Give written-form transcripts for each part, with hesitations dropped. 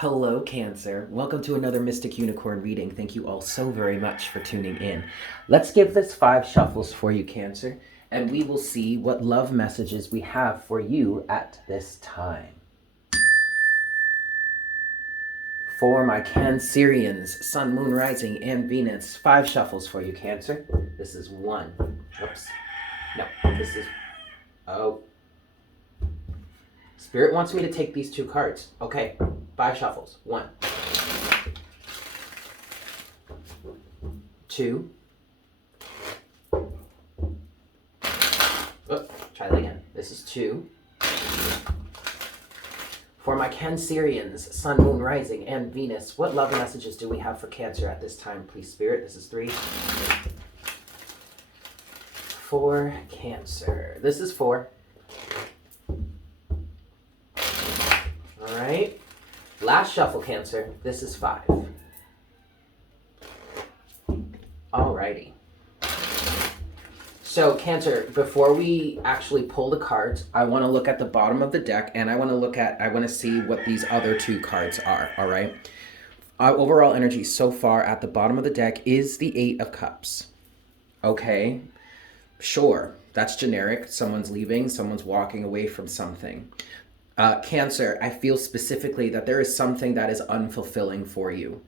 Hello, Cancer. Welcome to another Mystic Unicorn reading. Thank you all so very much for tuning in. Let's give this 5 shuffles for you, Cancer, and we will see what love messages we have for you at this time. For my Cancerians, Sun, Moon, Rising, and Venus, 5 shuffles for you, Cancer. This is 1. Oops. No, this is... Oh. Spirit wants me to take these 2 cards. Okay, 5 shuffles. 1, 2. Oh, try that again. This is 2. For my Cancerians, Sun, Moon, Rising, and Venus, what love messages do we have for Cancer at this time, please, Spirit? This is 3. For Cancer. This is 4. All right. Last shuffle, Cancer. This is 5. Alrighty. So, Cancer, before we actually pull the cards, I want to look at the bottom of the deck, and I want to see what these other 2 cards are, all right? Overall energy so far at the bottom of the deck is the 8 of Cups. Okay, sure, that's generic. Someone's leaving, someone's walking away from something. Cancer, I feel specifically that there is something that is unfulfilling for you.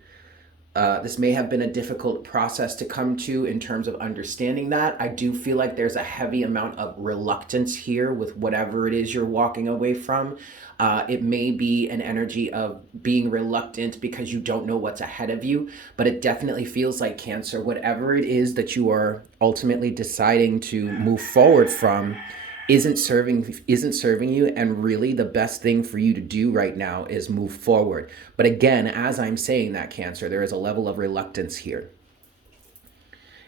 This may have been a difficult process to come to in terms of understanding that. I do feel like there's a heavy amount of reluctance here with whatever it is you're walking away from. It may be an energy of being reluctant because you don't know what's ahead of you, but it definitely feels like, Cancer, whatever it is that you are ultimately deciding to move forward from isn't serving you, and really the best thing for you to do right now is move forward. But again, as I'm saying that, Cancer, there is a level of reluctance here.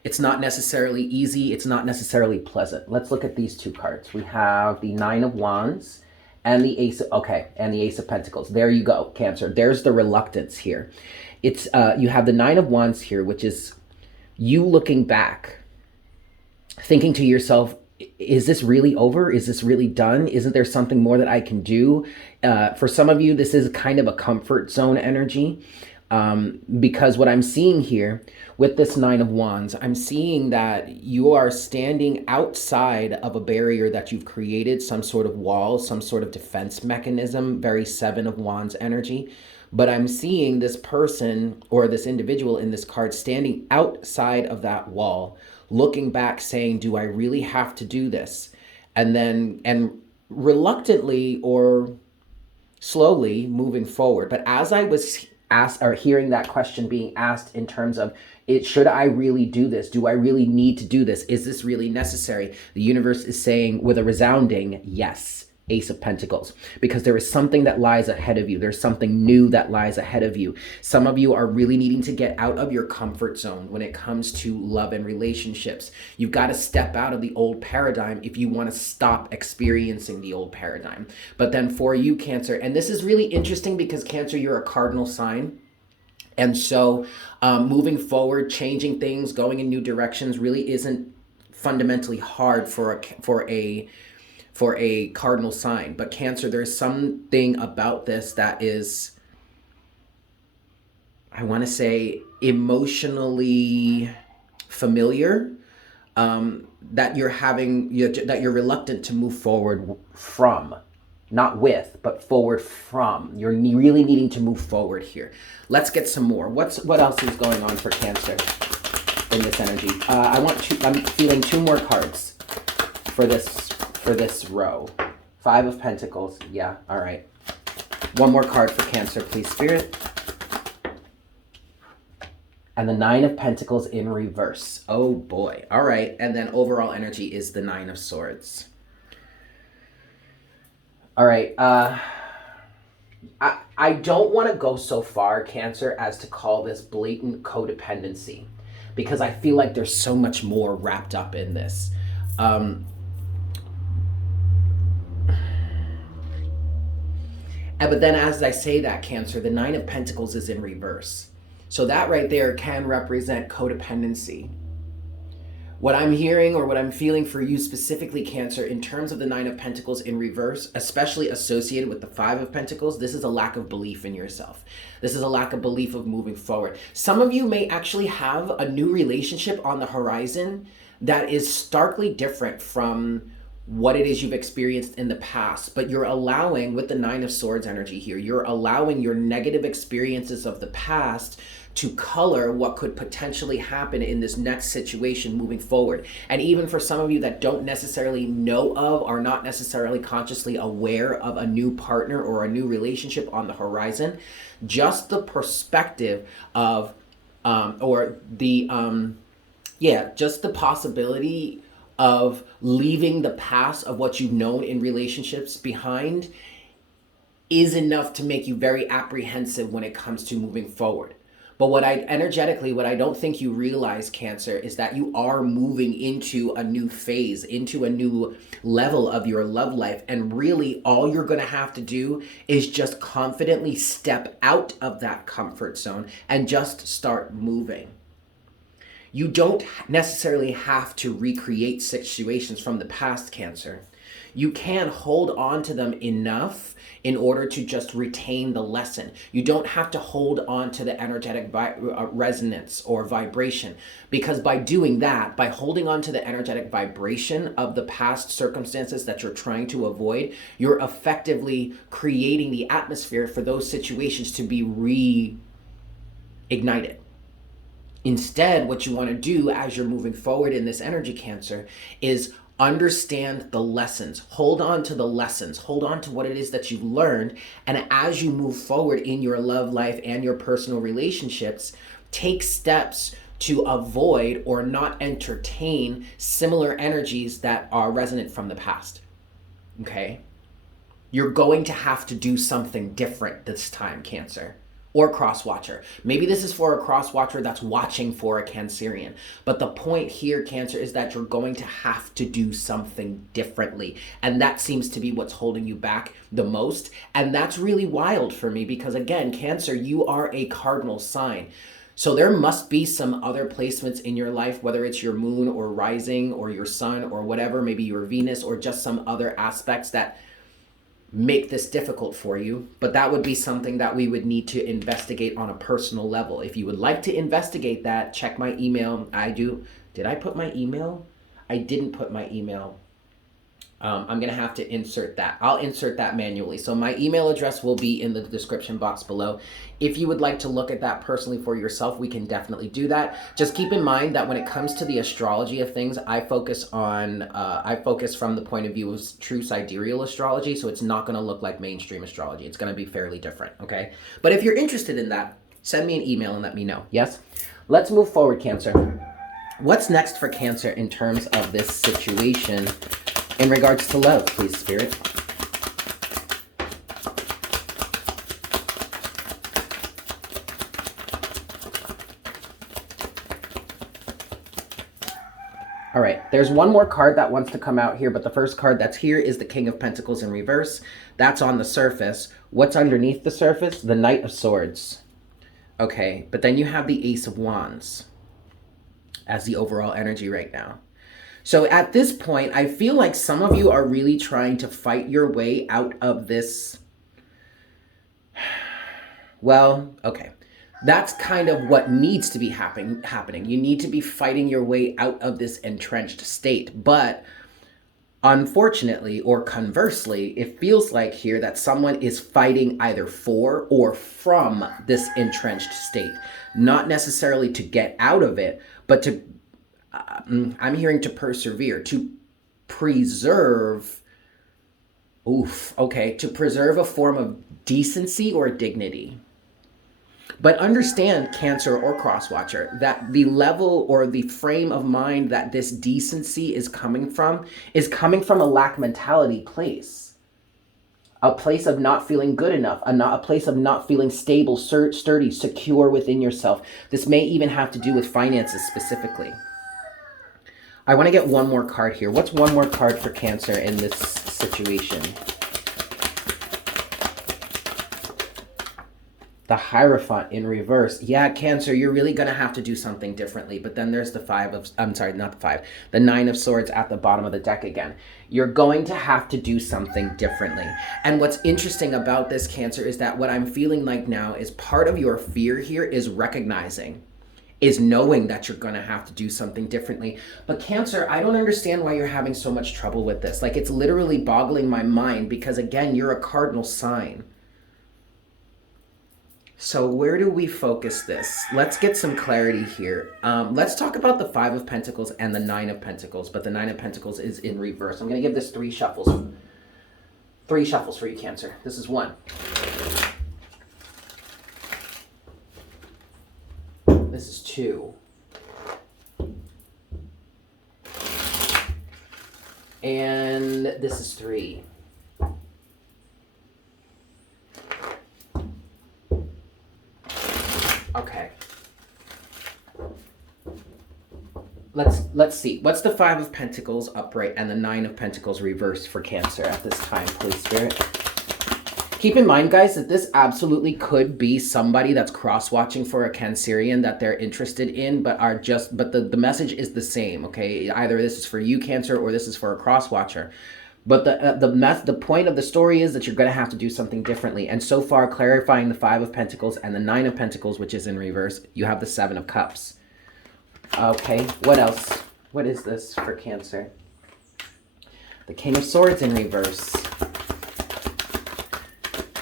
It's not necessarily easy, it's not necessarily pleasant. Let's look at these 2 cards. We have the 9 of Wands and the Ace of Pentacles. There you go, Cancer. There's the reluctance here. It's you have the 9 of Wands here, which is you looking back, thinking to yourself, is this really over? Is this really done? Isn't there something more that I can do? For some of you, this is kind of a comfort zone energy, because what I'm seeing here with this 9 of Wands, I'm seeing that you are standing outside of a barrier that you've created, some sort of wall, some sort of defense mechanism, very 7 of Wands energy. But I'm seeing this person or this individual in this card standing outside of that wall, looking back saying, do I really have to do this? And reluctantly or slowly moving forward. But as I was hearing that question being asked in terms of, should I really do this? Do I really need to do this? Is this really necessary? The universe is saying with a resounding yes. Ace of Pentacles, because there is something that lies ahead of you. There's something new that lies ahead of you. Some of you are really needing to get out of your comfort zone when it comes to love and relationships. You've got to step out of the old paradigm if you want to stop experiencing the old paradigm. But then for you, Cancer, and this is really interesting because, Cancer, you're a cardinal sign. And so moving forward, changing things, going in new directions really isn't fundamentally hard for a cardinal sign. But Cancer, there's something about this that is, I want to say, emotionally familiar, that you're reluctant to move forward from, not with, but forward from. You're really needing to move forward here. Let's get some more. What else is going on for Cancer in this energy? I'm feeling 2 more cards for this row. 5 of Pentacles. Yeah, all right. 1 more card for Cancer, please, Spirit. And the 9 of Pentacles in reverse. Oh boy. All right. And then overall energy is the 9 of Swords. All right. I don't want to go so far, Cancer, as to call this blatant codependency, because I feel like there's so much more wrapped up in this. But then as I say that, Cancer, the 9 of Pentacles is in reverse. So that right there can represent codependency. What I'm hearing or what I'm feeling for you specifically, Cancer, in terms of the Nine of Pentacles in reverse, especially associated with the Five of Pentacles, this is a lack of belief in yourself. This is a lack of belief of moving forward. Some of you may actually have a new relationship on the horizon that is starkly different from what it is you've experienced in the past, but you're allowing, with the Nine of Swords energy here, you're allowing your negative experiences of the past to color what could potentially happen in this next situation moving forward. And even for some of you that don't necessarily know of, are not necessarily consciously aware of a new partner or a new relationship on the horizon, just the perspective of, just the possibility of leaving the past of what you've known in relationships behind is enough to make you very apprehensive when it comes to moving forward. But what I don't think you realize, Cancer, is that you are moving into a new phase, into a new level of your love life. And really all you're going to have to do is just confidently step out of that comfort zone and just start moving. You don't necessarily have to recreate situations from the past, Cancer. You can hold on to them enough in order to just retain the lesson. You don't have to hold on to the energetic resonance or vibration, because by doing that, by holding on to the energetic vibration of the past circumstances that you're trying to avoid, you're effectively creating the atmosphere for those situations to be reignited. Instead, what you want to do as you're moving forward in this energy, Cancer, is understand the lessons. Hold on to the lessons. Hold on to what it is that you've learned. And as you move forward in your love life and your personal relationships, take steps to avoid or not entertain similar energies that are resonant from the past. Okay? You're going to have to do something different this time, Cancer. Or cross-watcher. Maybe this is for a cross-watcher that's watching for a Cancerian. But the point here, Cancer, is that you're going to have to do something differently. And that seems to be what's holding you back the most. And that's really wild for me because, again, Cancer, you are a cardinal sign. So there must be some other placements in your life, whether it's your moon or rising or your sun or whatever, maybe your Venus or just some other aspects that make this difficult for you, but that would be something that we would need to investigate on a personal level. If you would like to investigate that, check my email. Did I put my email? I didn't put my email. I'm gonna have to insert that. I'll insert that manually. So my email address will be in the description box below. If you would like to look at that personally for yourself, we can definitely do that. Just keep in mind that when it comes to the astrology of things, I focus from the point of view of true sidereal astrology. So it's not gonna look like mainstream astrology. It's gonna be fairly different, okay? But if you're interested in that, send me an email and let me know, yes? Let's move forward, Cancer. What's next for Cancer in terms of this situation in regards to love, please, Spirit? All right, there's one more card that wants to come out here, but the first card that's here is the King of Pentacles in reverse. That's on the surface. What's underneath the surface? The Knight of Swords. Okay, but then you have the Ace of Wands as the overall energy right now. So at this point, I feel like some of you are really trying to fight your way out of this. Well, okay. That's kind of what needs to be happening. You need to be fighting your way out of this entrenched state. But unfortunately, or conversely, it feels like here that someone is fighting either for or from this entrenched state. Not necessarily to get out of it, but to I'm hearing to persevere, to preserve, to preserve a form of decency or dignity. But understand, Cancer or Crosswatcher, that the level or the frame of mind that this decency is coming from a lack mentality place. A place of not feeling good enough, a place of not feeling stable, sturdy, secure within yourself. This may even have to do with finances specifically. I want to get one more card here. What's one more card for Cancer in this situation? The Hierophant in reverse. Yeah, Cancer, you're really going to have to do something differently. But then there's the the Nine of Swords at the bottom of the deck again. You're going to have to do something differently. And what's interesting about this, Cancer, is that what I'm feeling like now is part of your fear here is recognizing, is knowing that you're going to have to do something differently. But Cancer, I don't understand why you're having so much trouble with this. Like, it's literally boggling my mind because, again, you're a cardinal sign. So where do we focus this? Let's get some clarity here. Let's talk about the Five of Pentacles and the Nine of Pentacles, but the Nine of Pentacles is in reverse. I'm going to give this 3 shuffles. 3 shuffles for you, Cancer. This is 1. This is 2. And this is 3. Okay. Let's see. What's the Five of Pentacles upright and the Nine of Pentacles reversed for Cancer at this time, please, Spirit? Keep in mind, guys, that this absolutely could be somebody that's cross-watching for a Cancerian that they're interested in, but the message is the same, okay? Either this is for you, Cancer, or this is for a cross-watcher. But the point of the story is that you're going to have to do something differently. And so far, clarifying the Five of Pentacles and the Nine of Pentacles, which is in reverse, you have the Seven of Cups. Okay, what else? What is this for Cancer? The King of Swords in reverse.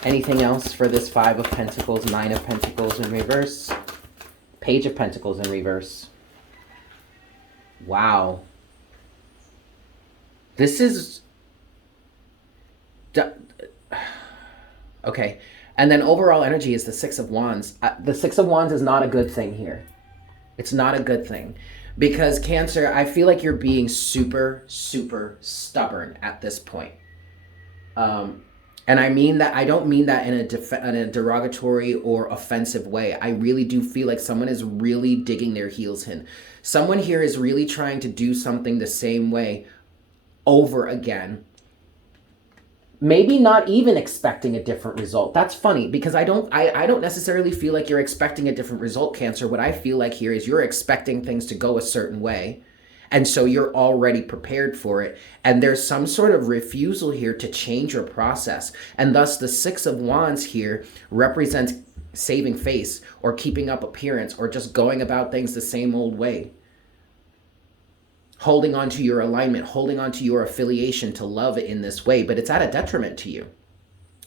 Anything else for this Five of Pentacles, Nine of Pentacles in reverse? Page of Pentacles in reverse. Wow. This is... Okay, and then overall energy is the Six of Wands. The Six of Wands is not a good thing here. It's not a good thing. Because Cancer, I feel like you're being super, super stubborn at this point. And I mean that, I don't mean that in a derogatory or offensive way. I really do feel like someone is really digging their heels in. Someone here is really trying to do something the same way over again. Maybe not even expecting a different result. That's funny because I don't necessarily feel like you're expecting a different result, Cancer. What I feel like here is you're expecting things to go a certain way. And so you're already prepared for it. And there's some sort of refusal here to change your process. And thus the Six of Wands here represents saving face or keeping up appearance or just going about things the same old way. Holding on to your alignment, holding on to your affiliation to love in this way, but it's at a detriment to you.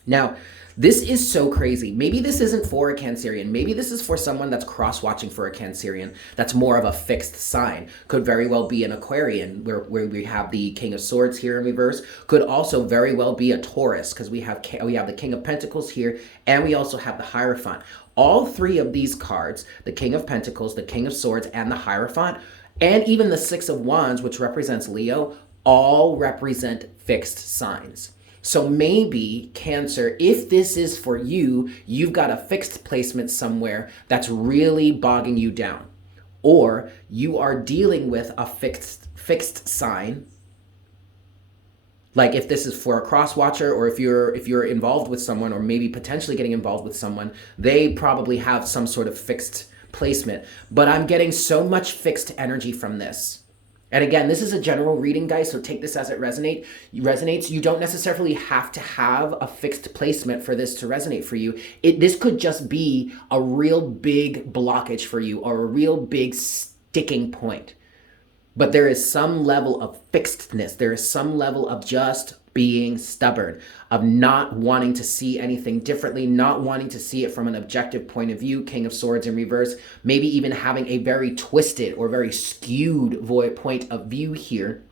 Now, this is so crazy. Maybe this isn't for a Cancerian. Maybe this is for someone that's cross-watching for a Cancerian that's more of a fixed sign. Could very well be an Aquarian, where we have the King of Swords here in reverse. Could also very well be a Taurus, because we have the King of Pentacles here, and we also have the Hierophant. All 3 of these cards, the King of Pentacles, the King of Swords, and the Hierophant, and even the Six of Wands, which represents Leo, all represent fixed signs. So maybe, Cancer, if this is for you, you've got a fixed placement somewhere that's really bogging you down. Or you are dealing with a fixed sign. Like if this is for a cross-watcher, or if you're involved with someone, or maybe potentially getting involved with someone, they probably have some sort of fixed placement. But I'm getting so much fixed energy from this. And again, this is a general reading, guys, so take this as it resonates. You don't necessarily have to have a fixed placement for this to resonate for you. This could just be a real big blockage for you, or a real big sticking point. But there is some level of fixedness. There is some level of just being stubborn, of not wanting to see anything differently, not wanting to see it from an objective point of view. King of Swords in reverse, maybe even having a very twisted or very skewed point of view here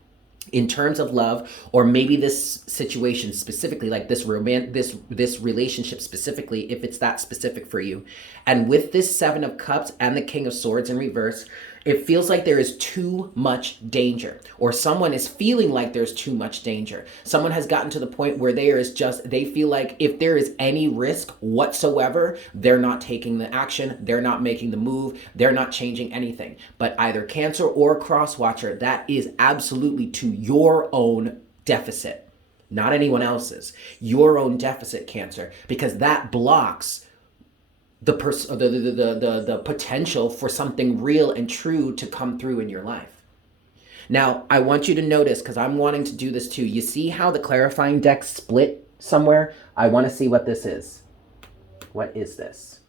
in terms of love, or maybe this situation specifically, like this relationship specifically, if it's that specific for you. And with this Seven of Cups and the King of Swords in reverse, it feels like there is too much danger, or someone is feeling like there's too much danger. Someone has gotten to the point where they feel like if there is any risk whatsoever, they're not taking the action, they're not making the move, they're not changing anything. But either Cancer or Crosswatcher, that is absolutely to your own deficit, not anyone else's. Your own deficit, Cancer, because that blocks the potential for something real and true to come through in your life. Now, I want you to notice, because I'm wanting to do this too. You see how the clarifying deck split somewhere? I want to see what this is. What is this?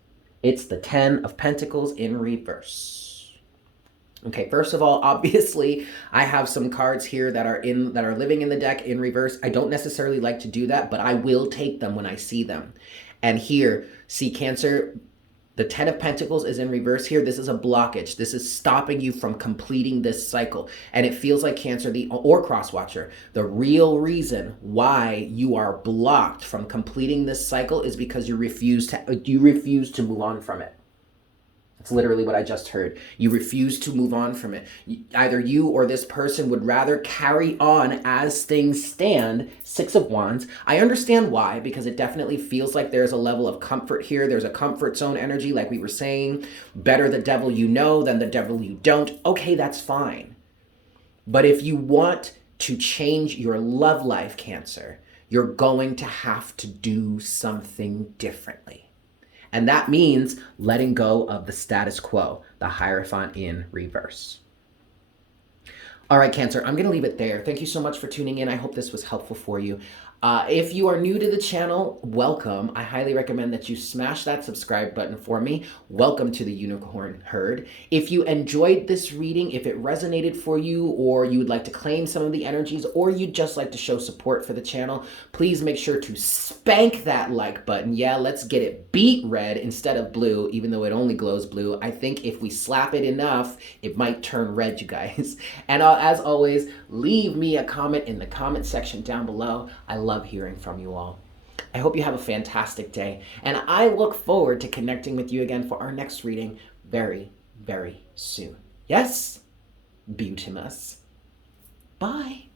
It's the 10 of Pentacles in reverse. Okay, first of all, obviously, I have some cards here that are living in the deck in reverse. I don't necessarily like to do that, but I will take them when I see them. And here, see, Cancer, the 10 of Pentacles is in reverse here. This is a blockage. This is stopping you from completing this cycle. And it feels like, Cancer, or Crosswatcher, the real reason why you are blocked from completing this cycle is because you refuse to move on from it. That's literally what I just heard. You refuse to move on from it. Either you or this person would rather carry on as things stand. 6 of Wands. I understand why, because it definitely feels like there's a level of comfort here. There's a comfort zone energy, like we were saying. Better the devil you know than the devil you don't. Okay, that's fine. But if you want to change your love life, Cancer, you're going to have to do something differently. And that means letting go of the status quo, the Hierophant in reverse. All right, Cancer, I'm going to leave it there. Thank you so much for tuning in. I hope this was helpful for you. If you are new to the channel, welcome. I highly recommend that you smash that subscribe button for me. Welcome to the Unicorn Herd. If you enjoyed this reading, if it resonated for you, or you would like to claim some of the energies, or you'd just like to show support for the channel, please make sure to spank that like button. Yeah, let's get it beet red instead of blue, even though it only glows blue. I think if we slap it enough, it might turn red, you guys. And as always, leave me a comment in the comment section down below. I love hearing from you all. I hope you have a fantastic day, and I look forward to connecting with you again for our next reading very, very soon. Yes, Beautimus. Bye.